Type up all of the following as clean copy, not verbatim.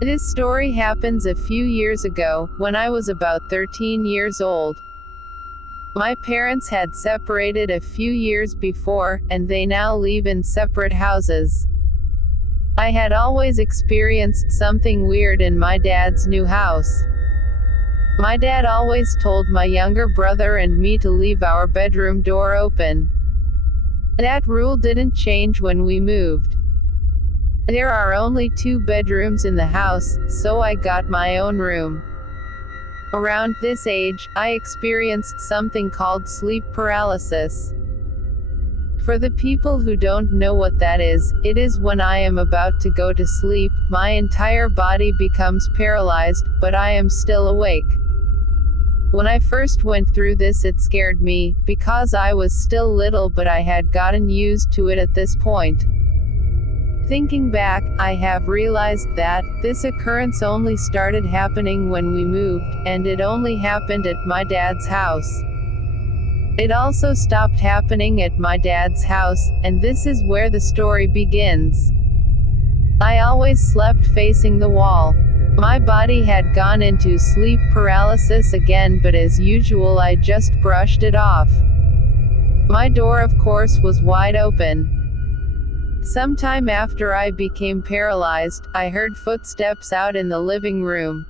This story happens a few years ago, when I was about 13 years old. My parents had separated a few years before, and they now live in separate houses. I had always experienced something weird in my dad's new house. My dad always told my younger brother and me to leave our bedroom door open. That rule didn't change when we moved. There are only 2 bedrooms in the house, so I got my own room. Around this age, I experienced something called sleep paralysis. For the people who don't know what that is, it is when I am about to go to sleep, my entire body becomes paralyzed, but I am still awake. When I first went through this, it scared me, because I was still little, but I had gotten used to it at this point. Thinking back, I have realized that this occurrence only started happening when we moved, and it only happened at my dad's house. It also stopped happening at my dad's house, and this is where the story begins. I always slept facing the wall. My body had gone into sleep paralysis again, but as usual I just brushed it off. My door, of course, was wide open. Sometime after I became paralyzed, I heard footsteps out in the living room.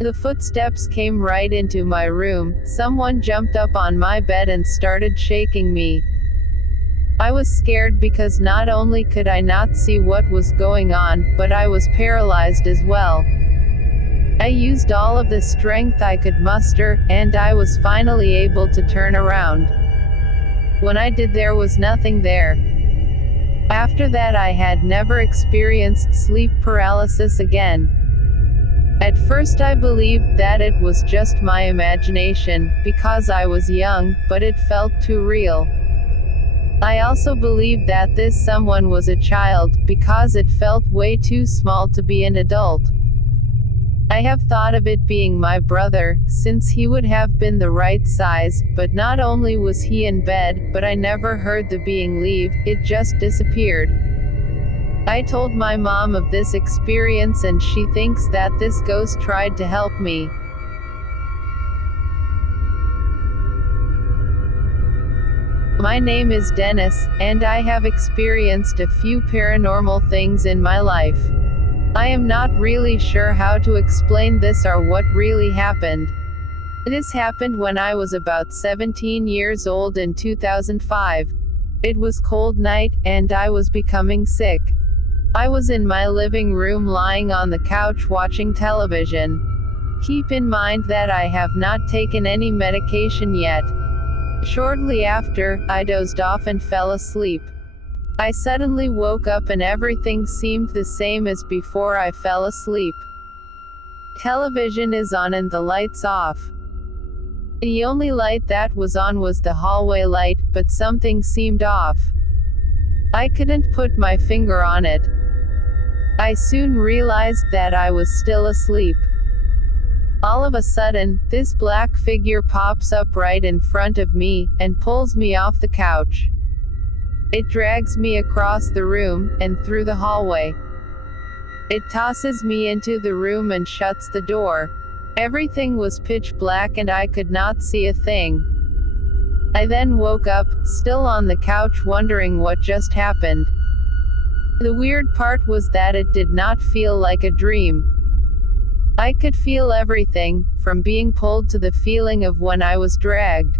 The footsteps came right into my room. Someone jumped up on my bed and started shaking me. I was scared because not only could I not see what was going on, but I was paralyzed as well. I used all of the strength I could muster, and I was finally able to turn around. When I did, there was nothing there. After that, I had never experienced sleep paralysis again. At first I believed that it was just my imagination, because I was young, but it felt too real. I also believed that this someone was a child, because it felt way too small to be an adult. I have thought of it being my brother, since he would have been the right size, but not only was he in bed, but I never heard the being leave, it just disappeared. I told my mom of this experience and she thinks that this ghost tried to help me. My name is Dennis, and I have experienced a few paranormal things in my life. I am not really sure how to explain this or what really happened. This happened when I was about 17 years old in 2005. It was cold night, and I was becoming sick. I was in my living room lying on the couch watching television. Keep in mind that I have not taken any medication yet. Shortly after, I dozed off and fell asleep. I suddenly woke up and everything seemed the same as before I fell asleep. Television is on and the lights off. The only light that was on was the hallway light, but something seemed off. I couldn't put my finger on it. I soon realized that I was still asleep. All of a sudden, this black figure pops up right in front of me, and pulls me off the couch. It drags me across the room, and through the hallway. It tosses me into the room and shuts the door. Everything was pitch black and I could not see a thing. I then woke up, still on the couch, wondering what just happened. The weird part was that it did not feel like a dream. I could feel everything, from being pulled to the feeling of when I was dragged.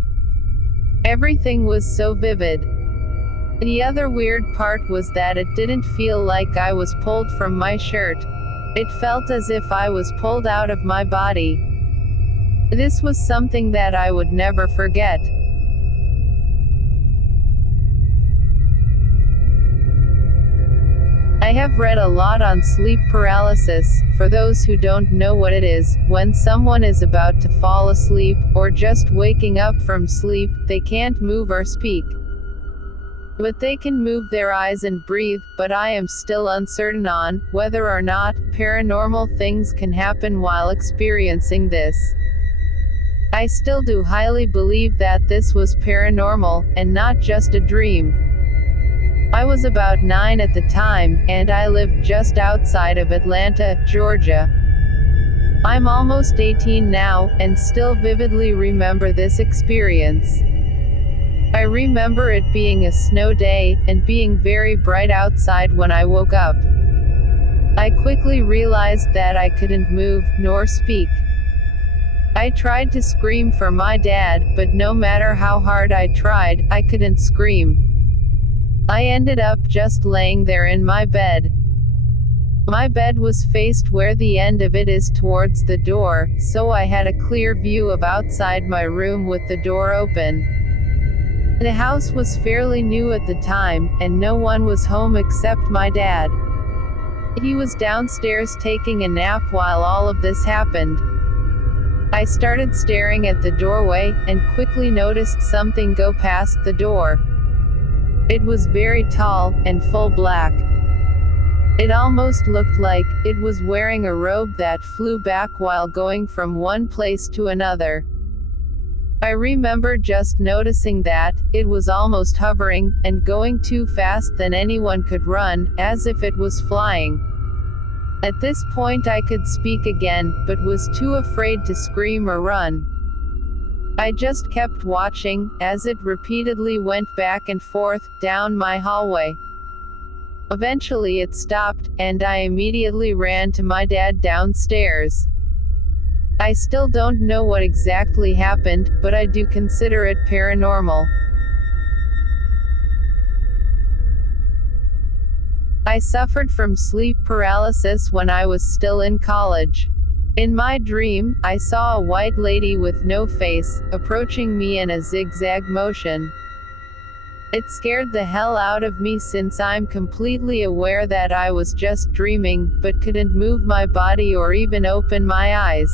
Everything was so vivid. The other weird part was that it didn't feel like I was pulled from my shirt. It felt as if I was pulled out of my body. This was something that I would never forget. I have read a lot on sleep paralysis. For those who don't know what it is, when someone is about to fall asleep, or just waking up from sleep, they can't move or speak. But they can move their eyes and breathe, but I am still uncertain on whether or not paranormal things can happen while experiencing this. I still do highly believe that this was paranormal, and not just a dream. I was about 9 at the time, and I lived just outside of Atlanta, Georgia. I'm almost 18 now, and still vividly remember this experience. I remember it being a snow day, and being very bright outside when I woke up. I quickly realized that I couldn't move, nor speak. I tried to scream for my dad, but no matter how hard I tried, I couldn't scream. I ended up just laying there in my bed. My bed was faced where the end of it is towards the door, so I had a clear view of outside my room with the door open. The house was fairly new at the time, and no one was home except my dad. He was downstairs taking a nap while all of this happened. I started staring at the doorway, and quickly noticed something go past the door. It was very tall, and full black. It almost looked like it was wearing a robe that flew back while going from one place to another. I remember just noticing that it was almost hovering, and going too fast than anyone could run, as if it was flying. At this point I could speak again, but was too afraid to scream or run. I just kept watching, as it repeatedly went back and forth, down my hallway. Eventually it stopped, and I immediately ran to my dad downstairs. I still don't know what exactly happened, but I do consider it paranormal. I suffered from sleep paralysis when I was still in college. In my dream, I saw a white lady with no face, approaching me in a zigzag motion. It scared the hell out of me since I'm completely aware that I was just dreaming, but couldn't move my body or even open my eyes.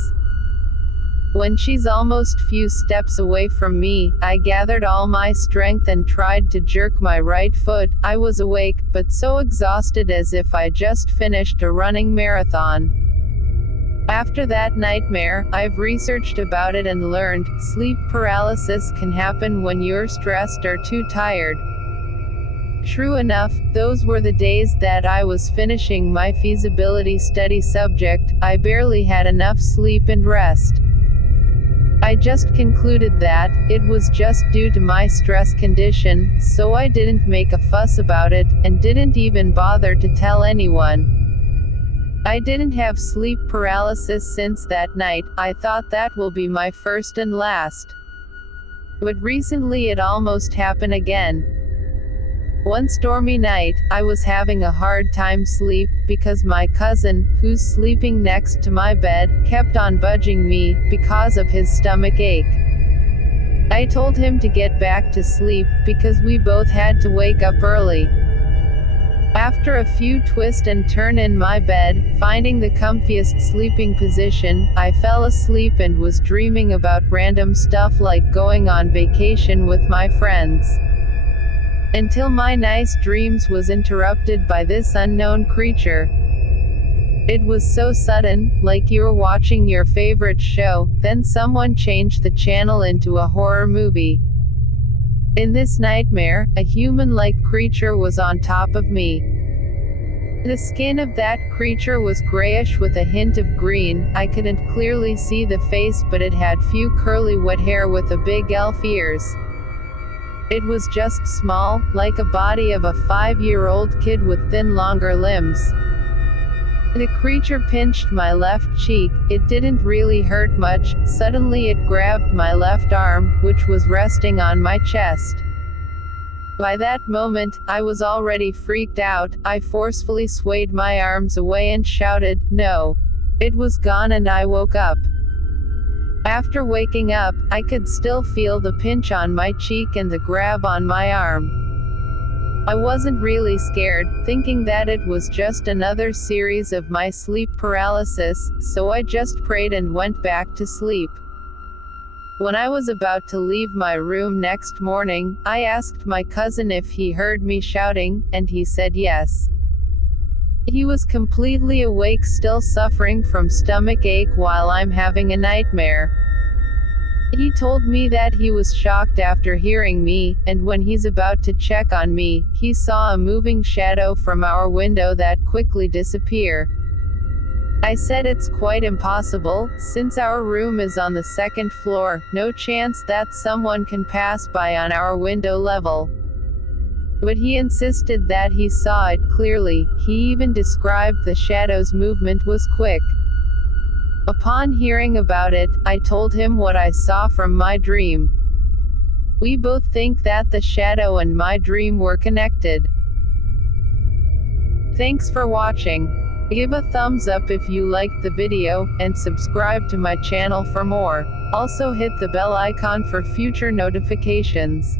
When she's almost few steps away from me, I gathered all my strength and tried to jerk my right foot. I was awake, but so exhausted as if I just finished a running marathon. After that nightmare, I've researched about it and learned, sleep paralysis can happen when you're stressed or too tired. True enough, those were the days that I was finishing my feasibility study subject. I barely had enough sleep and rest. I just concluded that it was just due to my stress condition, so I didn't make a fuss about it, and didn't even bother to tell anyone. I didn't have sleep paralysis since that night. I thought that will be my first and last. But recently it almost happened again. One stormy night, I was having a hard time sleep, because my cousin, who's sleeping next to my bed, kept on budging me, because of his stomach ache. I told him to get back to sleep, because we both had to wake up early. After a few twist and turn in my bed, finding the comfiest sleeping position, I fell asleep and was dreaming about random stuff like going on vacation with my friends. Until my nice dreams was interrupted by this unknown creature. It was so sudden, like you were watching your favorite show, then someone changed the channel into a horror movie. In this nightmare, a human-like creature was on top of me. The skin of that creature was grayish with a hint of green. I couldn't clearly see the face, but it had few curly wet hair with a big elf ears. It was just small, like a body of a 5-year-old kid with thin longer limbs. The creature pinched my left cheek. It didn't really hurt much. Suddenly it grabbed my left arm, which was resting on my chest. By that moment, I was already freaked out. I forcefully swayed my arms away and shouted, "No!" It was gone and I woke up. After waking up, I could still feel the pinch on my cheek and the grab on my arm. I wasn't really scared, thinking that it was just another series of my sleep paralysis, so I just prayed and went back to sleep. When I was about to leave my room next morning, I asked my cousin if he heard me shouting, and he said yes. He was completely awake, still suffering from stomach ache while I'm having a nightmare. He told me that he was shocked after hearing me, and when he's about to check on me, he saw a moving shadow from our window that quickly disappear. I said it's quite impossible, since our room is on the second floor, no chance that someone can pass by on our window level. But he insisted that he saw it clearly, he even described the shadow's movement was quick. Upon hearing about it, I told him what I saw from my dream. We both think that the shadow and my dream were connected. Thanks for watching. Give a thumbs up if you liked the video, and subscribe to my channel for more. Also hit the bell icon for future notifications.